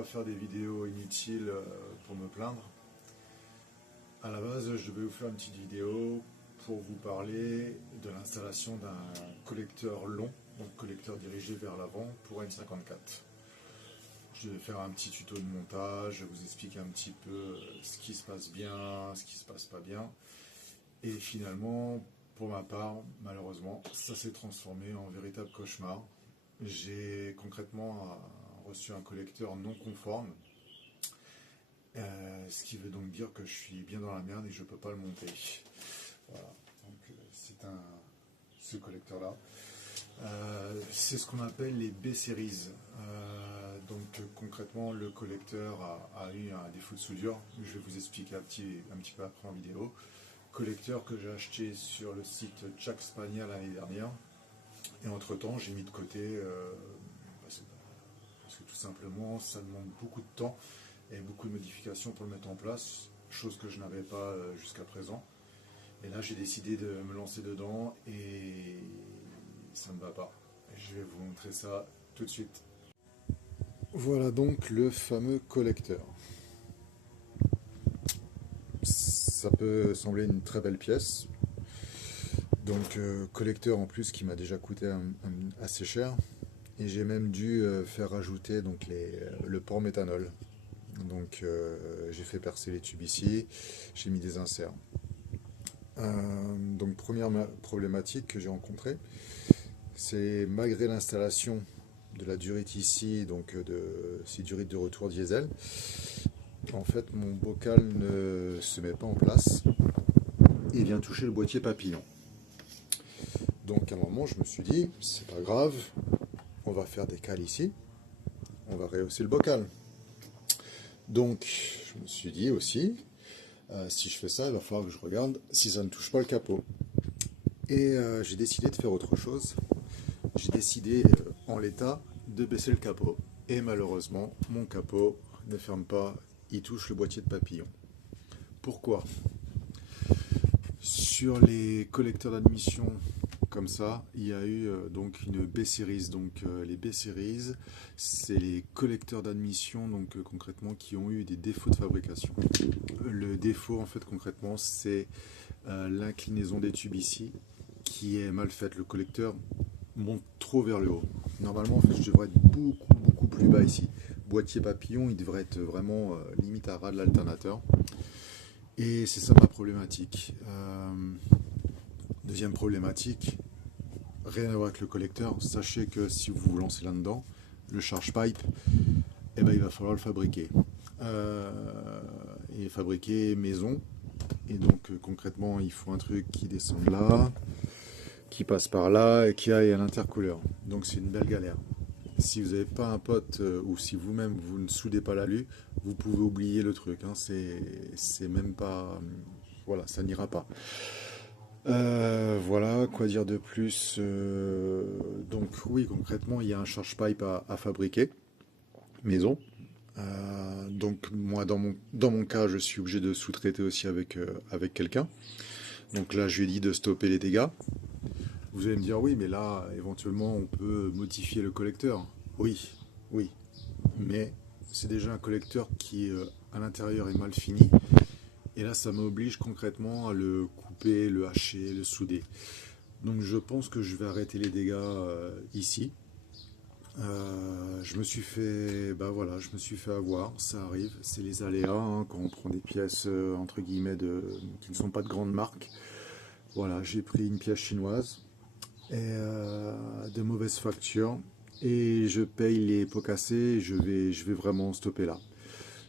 pas faire des vidéos inutiles pour me plaindre. À la base, je vais vous faire une petite vidéo pour vous parler de l'installation d'un collecteur long, donc collecteur dirigé vers l'avant pour N54. Je vais faire un petit tuto de montage, vous expliquer un petit peu ce qui se passe bien, ce qui se passe pas bien. Et finalement, pour ma part, malheureusement, ça s'est transformé en véritable cauchemar. J'ai concrètement reçu un collecteur non conforme, ce qui veut donc dire que je suis bien dans la merde et je ne peux pas le monter. Voilà, donc c'est ce collecteur-là. C'est ce qu'on appelle les B-Series. Donc concrètement, le collecteur a eu un défaut de soudure. Je vais vous expliquer un petit peu après en vidéo. Collecteur que j'ai acheté sur le site Jack Spania l'année dernière. Et entre temps, j'ai mis de côté parce que tout simplement, ça demande beaucoup de temps et beaucoup de modifications pour le mettre en place, chose que je n'avais pas jusqu'à présent. Et là, j'ai décidé de me lancer dedans et ça ne va pas. Je vais vous montrer ça tout de suite. Voilà donc le fameux collecteur. Ça peut sembler une très belle pièce. Donc collecteur en plus qui m'a déjà coûté assez cher. Et j'ai même dû faire rajouter donc le port méthanol. Donc j'ai fait percer les tubes ici, j'ai mis des inserts. Donc première problématique que j'ai rencontrée, c'est malgré l'installation de la durite ici, donc de ces durites de retour diesel, en fait mon bocal ne se met pas en place et vient toucher le boîtier papillon. Donc à un moment je me suis dit, c'est pas grave, on va faire des cales ici, on va rehausser le bocal. Donc je me suis dit aussi, si je fais ça, il va falloir que je regarde si ça ne touche pas le capot. Et j'ai décidé de faire autre chose. J'ai décidé en l'état de baisser le capot. Et malheureusement, mon capot ne ferme pas, il touche le boîtier de papillon. Pourquoi? Sur les collecteurs d'admission comme ça, il y a eu donc une B-Series. Donc les B-Series, c'est les collecteurs d'admission donc concrètement qui ont eu des défauts de fabrication. Le défaut en fait concrètement, c'est l'inclinaison des tubes ici qui est mal faite. Le collecteur monte trop vers le haut. Normalement en fait, je devrais être beaucoup plus bas ici. Boîtier papillon, il devrait être vraiment limite à ras de l'alternateur. Et c'est ça ma problématique. Deuxième problématique, rien à voir avec le collecteur. Sachez que si vous vous lancez là-dedans, le charge pipe, eh ben, il va falloir le fabriquer. Et fabriquer maison. Et donc concrètement, il faut un truc qui descende là, qui passe par là et qui aille à l'intercooleur. Donc c'est une belle galère. Si vous n'avez pas un pote ou si vous-même vous ne soudez pas l'alu, vous pouvez oublier le truc. Hein. C'est même pas... Voilà, ça n'ira pas. Voilà, quoi dire de plus donc oui, concrètement, il y a un charge pipe à fabriquer, maison. Donc moi, dans mon cas, je suis obligé de sous-traiter aussi avec quelqu'un. Donc là, je lui ai dit de stopper les dégâts. Vous allez me dire, oui, mais là, éventuellement, on peut modifier le collecteur. Oui, mais c'est déjà un collecteur qui, à l'intérieur, est mal fini. Et là, ça m'oblige concrètement à le couper, le hacher, le souder. Donc je pense que je vais arrêter les dégâts ici. Je me suis fait, je me suis fait avoir, ça arrive, c'est les aléas hein, quand on prend des pièces entre guillemets qui ne sont pas de grande marque. Voilà, j'ai pris une pièce chinoise et de mauvaise facture et je paye les pots cassés et je vais vraiment stopper là.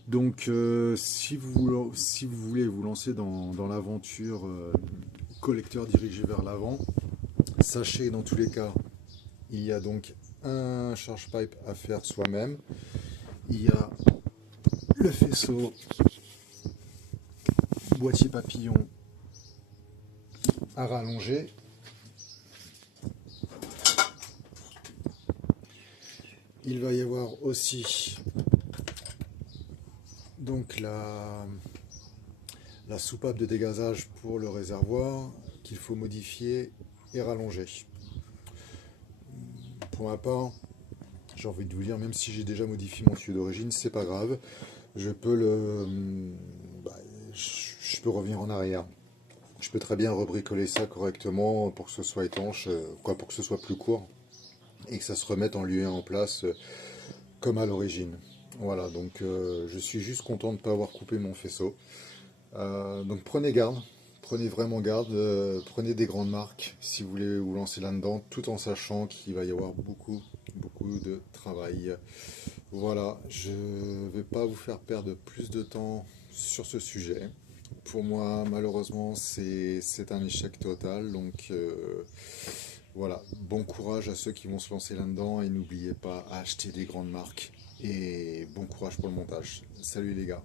Donc si vous voulez vous lancer dans l'aventure collecteur dirigé vers l'avant, sachez dans tous les cas, il y a donc un charge pipe à faire soi-même. Il y a le faisceau boîtier papillon à rallonger. Il va y avoir aussi donc la soupape de dégazage pour le réservoir qu'il faut modifier et rallonger. Pour ma part, j'ai envie de vous dire, même si j'ai déjà modifié mon tuyau d'origine, c'est pas grave. Je peux bah, je peux revenir en arrière. Je peux très bien rebricoler ça correctement pour que ce soit étanche, quoi, pour que ce soit plus court et que ça se remette en lieu et en place comme à l'origine. Voilà, donc je suis juste content de ne pas avoir coupé mon faisceau. Donc prenez garde, prenez vraiment garde, prenez des grandes marques si vous voulez vous lancer là-dedans, tout en sachant qu'il va y avoir beaucoup, beaucoup de travail. Voilà, je ne vais pas vous faire perdre plus de temps sur ce sujet. Pour moi, malheureusement, c'est un échec total. Donc voilà, bon courage à ceux qui vont se lancer là-dedans et n'oubliez pas à acheter des grandes marques. Et bon courage pour le montage. Salut les gars.